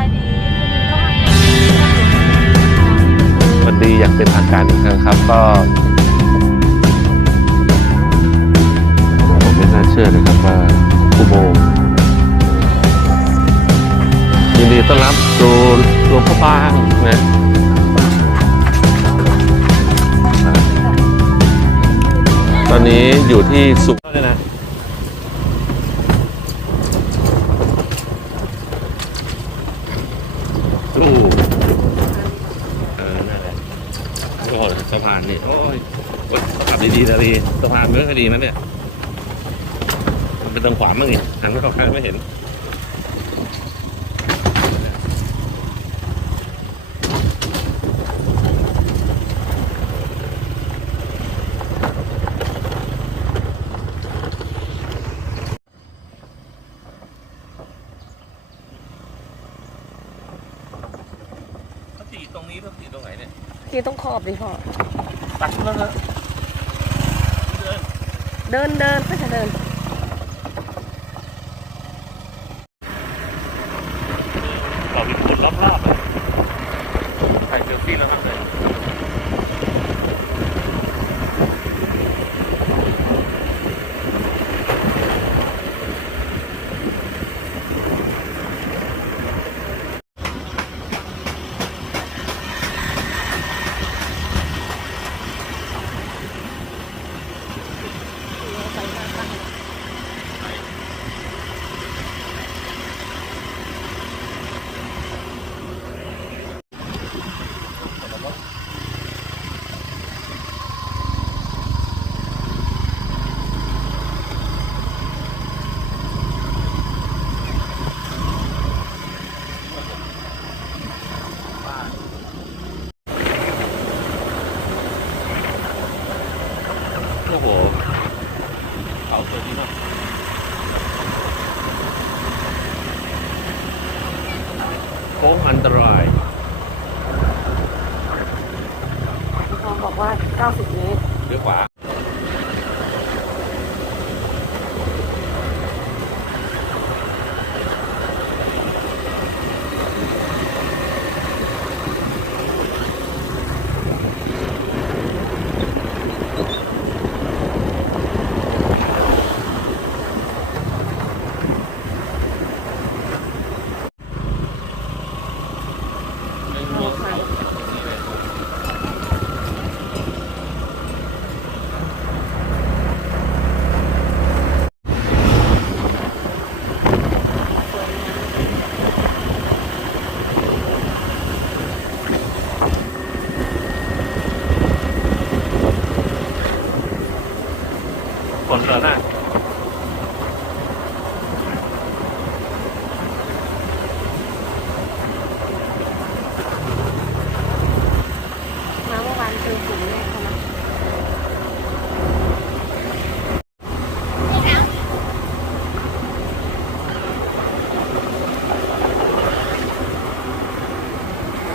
ายดีสวัสดีอย่างเป็นทางการอีกครั้งครับก็ผมไม่น่าเชื่อเลยครับว่าอุโมงค์ยินดีต้อนรับสู่หลวงพ่อบางนะตอนนี้อยู่ที่สุขเลยนะ ตู้เออ นั่นแหละโอ้โหสะพานนี่โอ้ยขับดีๆนะดีสะพานไม่ค่อยดีนะเนี่ย มันเป็นทางขวามั้งนี่ทางไม่เข้าข้างไม่เห็น เขาตีตรงนี้เขาตีตรงไห นเนี่ยที่ต้องขอบดิพ่อ ตัดแล้วนะเดิน เดินเดินก็จะเดิน เราเป็นคนรอบๆอะถ่ายเซลฟี่แล้วครับเลยโอ้โห เขาสวยดีมากโค้งอันตราย คุณทอบอกว่า 90เมตรเลี้ยวขวา ฝนเหรอน่ะ มาเมื่อวานคือฝุ่นแรกเขานะ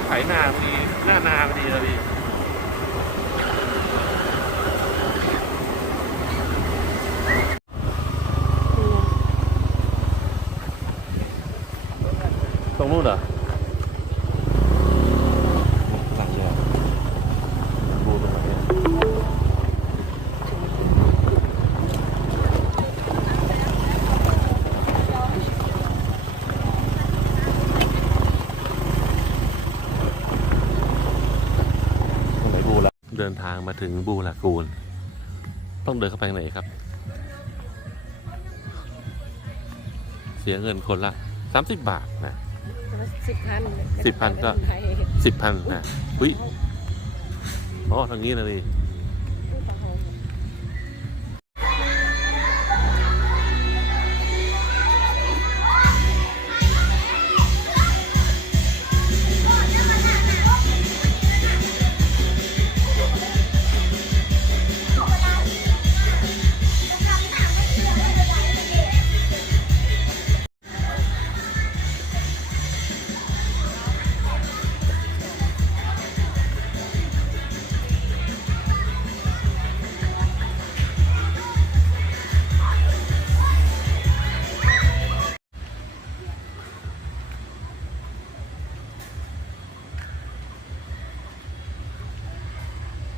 ไถนาพอดีหน้านาพอดีเลยพี่ต รงนู้นเหรอหลังเรือดูตรงไหนเนี่ยตรงไหนบูละเดินทางมาถึงบูลากูล ต้องเดินเข้าไปไหนครับ เสียเงินคนละ 30 บาทนะ สิบพันสิบพันก็ไทยสิบพันนะอุ้ยอ๋อทางนี้นะนี่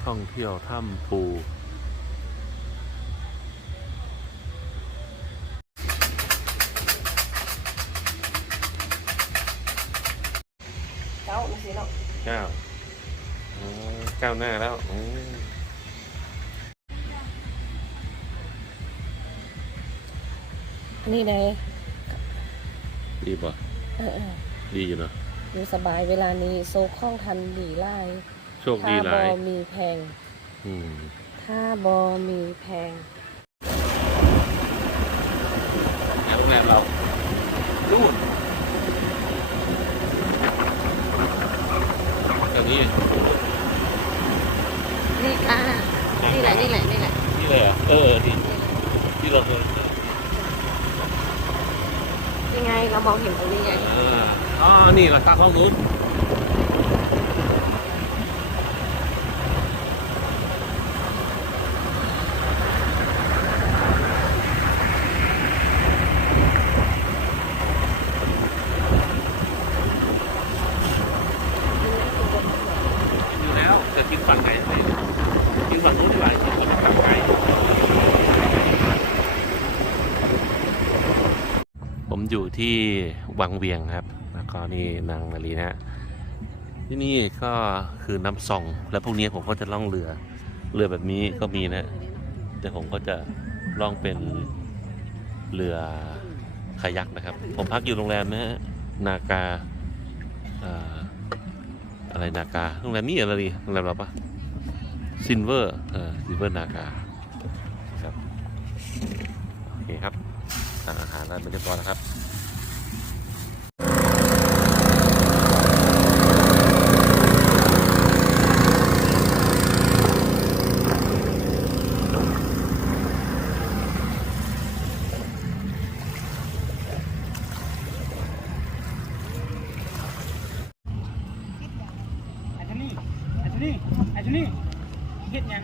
ท่องเที่ยวถ้ำปูเจ้าไม่ใช่หรอกเก้าอ๋อเก้าวหน้าแล้วอืมนี่ไงดีป่ะเออเออดีอยู่เนอะอยู่สบายเวลานี้โซคล่องทันดีไล่ โชคดีถ้าหบลาอยมีแพง อืมถ้าบอมีแพง โรงแรมเรานู่นแถวนี้นี่ค่ะ นี่แหละ นี่แหละ นี่แหละ นี่เลยเหรอะเออที่ที่เราเคยยังไงเรามองเห็นตรงนี้ไง อ่าอ๋อนี่เราตั้งห้องนู้น อยู่แล้วจะกินฝั่งไหนไหนกินฝั่งนู้นดีกว่ากินฝั่งฝั่งไกล ผมอยู่ที่วังเวียงครับ แล้วก็นี่นางมารีนะที่นี่ก็คือน้ำซอง แล้วพวกนี้ผมก็จะล่องเรือ เรือแบบนี้ก็มีนะ แต่ผมก็จะล่องเป็นเรือคายักนะครับ ผมพักอยู่โรงแรมนะฮะนากาอ่าอะไรนากาโรงแรมนี้อะไรดีโรงแรมเราปะซินเวอร์เออซินเวอร์นากาครับโอเคครับสั่งอาหารแล้วเป็นเรียบร้อยแล้วครับ ไอ้ทนี่ไอ้ท นี่ไอ้ทนี่เฮ็ดหยัง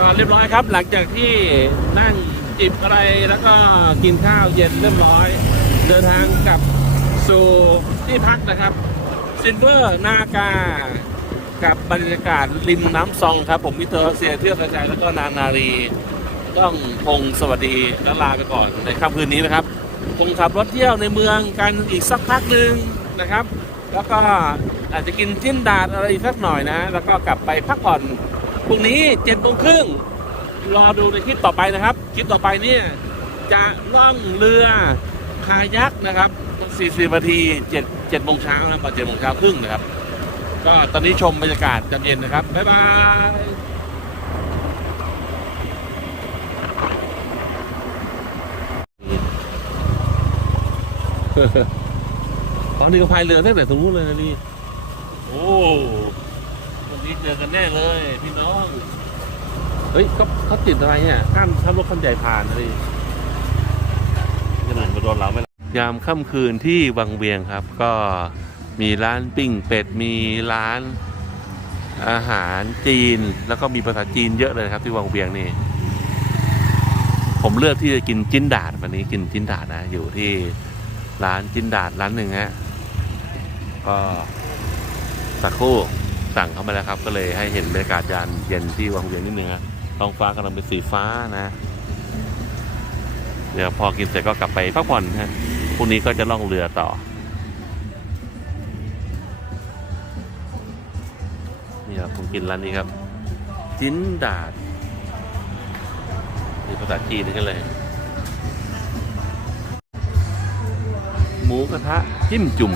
ก็ เรียบร้อยครับ หลังจากที่นั่งจิบอะไรแล้วก็กินข้าวเย็นเรียบร้อย เดินทางกลับสู่ที่พักนะครับซินเวอร์นากากับบรรยากาศริมน้ำซองครับ ผมมิเตอร์เสียเที่ยวกระจายแล้วก็นานารีต้องพงสวัสดีและลาไปก่อนในค่ำคืนนี้นะครับ คงขับรถเที่ยวในเมืองกันอีกสักพักหนึ่งนะครับ แล้วก็อาจจะกินจิ้นดาดอะไรสักหน่อยนะ แล้วก็กลับไปพักผ่อน พรุ่งนี้เจ็ดโมงครึ่งรอดูในคลิปต่อไปนะครับ คลิปต่อไปนี่จะล่องเรือคายักนะครับ40นาที7 7โมงเช้านะตอน7โมงเช้าครึ่งนะครับ ก็ตอนนี้ชมบรรยากาศจำเย็นนะครับ บ๊ายบายตอนนี้ก็พายเรือตั้งแต่ตรงนู้นเลยนะนี่ โอ้ นนี้เจอกันแน่เลยพี่น้อง เฮ้ยเขาเขาติดอะไรเนี่ยกั้นถ้ารถคันใหญ่ผ่านนะดิจะหนุนมาโดนเราไหมล่ะยามค่ำคืนที่วังเวียงครับ ก็มีร้านปิ้งเป็ดมีร้านอาหารจีน แล้วก็มีภาษาจีนเยอะเลยครับที่วังเวียงนี่ ผมเลือกที่จะกินจิ้นดาดวันนี้กินจิ้นดาดนะ อยู่ที่ร้านจิ้นดาดร้านหนึ่งฮะก็สักครู่ สั่งเข้ามาแล้วครับ ก็เลยให้เห็นบรรยากาศยานเย็นที่วังเวียงนิดนึงฮะท้องฟ้ากำลังเป็นสีฟ้านะ เดี๋ยวพอกินเสร็จก็กลับไปพักผ่อนฮะพรุ่งนี้ก็จะล่องเรือต่อ นี่ครับผมกินร้านนี้ครับ จิ้นดาดนี่ภาษาจีนนี่กันเลย หมูกระทะจิ้มจุ่ม